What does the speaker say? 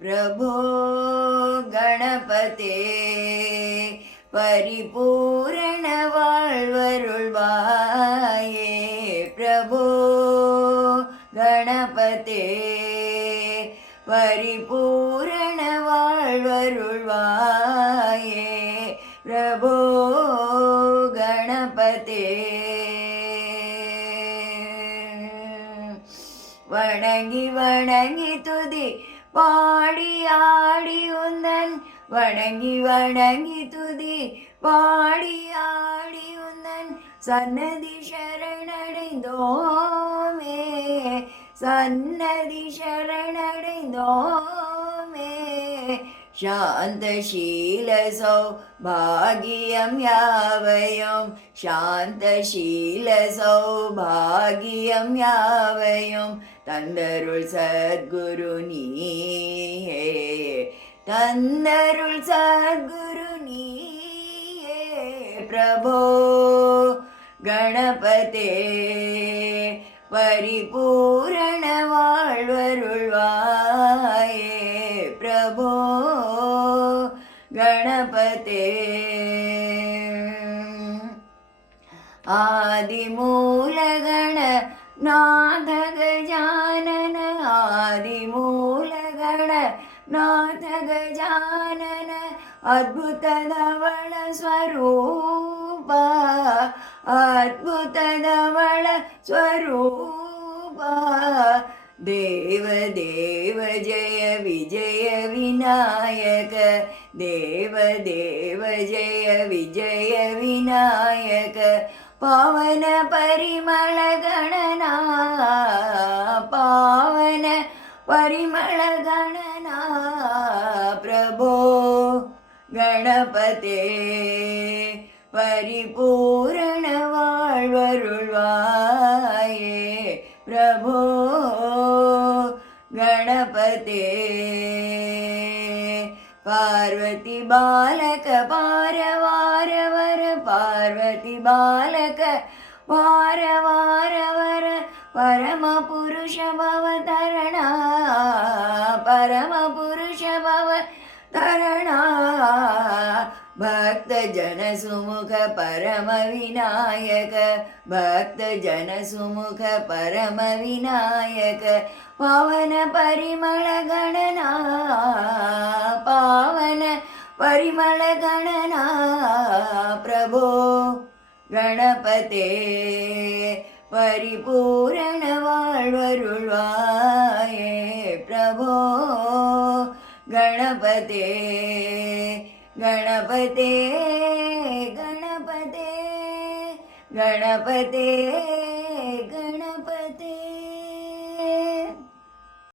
प्रभो गणपते परिपूर्ण வாழ்வருள்வாயே प्रभो गणपते परिपूर्ण வாழ்வருள்வாயே प्रभो गणपते வணங்கி வணங்கி துதி பாடி ஆடி உந்தன் வணங்கி வணங்கி துதி பாடி ஆடி உந்தன் சன்னதி சரணடைந்தோமே சன்னதி சரணடைந்தோமே शान्तशील सौभाग्यं यावयं शान्तशील सौभाग्यं यावयं तन्दरुள் सद्गुरु நீயே तन्दरुள் सद्गुरु நீயே प्रभो गणपते परिपूर्ण வாழ்வருள்வாயே प्रभो गणपते आदिमूलगण नाथ गजानन आदिमूलगण नाथ गजानन अद्भुत धवल स्वरूप अद्भुत धवल स्वरूप देव देव जय विजय विनायक देव देव जय विजय विनायक पावन परिमल गणना पावन परिमल गणना प्रभो गणपते परिपूर्ण வாழ்வருள்வாயே प्रभो गणपते पार्वती बालक पारवार वर पार्वती बालक पारवार वर परम पुरुष भवतरणा परम पुरुष भवतरणा भक्त जन सुमुख परम विनायक भक्त जन सुमुख परम विनायक पावन परिमल गणना पावन परिमल गणना प्रभो गणपते परिपूर्ण வாழ்வருள்வாயே प्रभो गणपते गणपते गणपते गणपते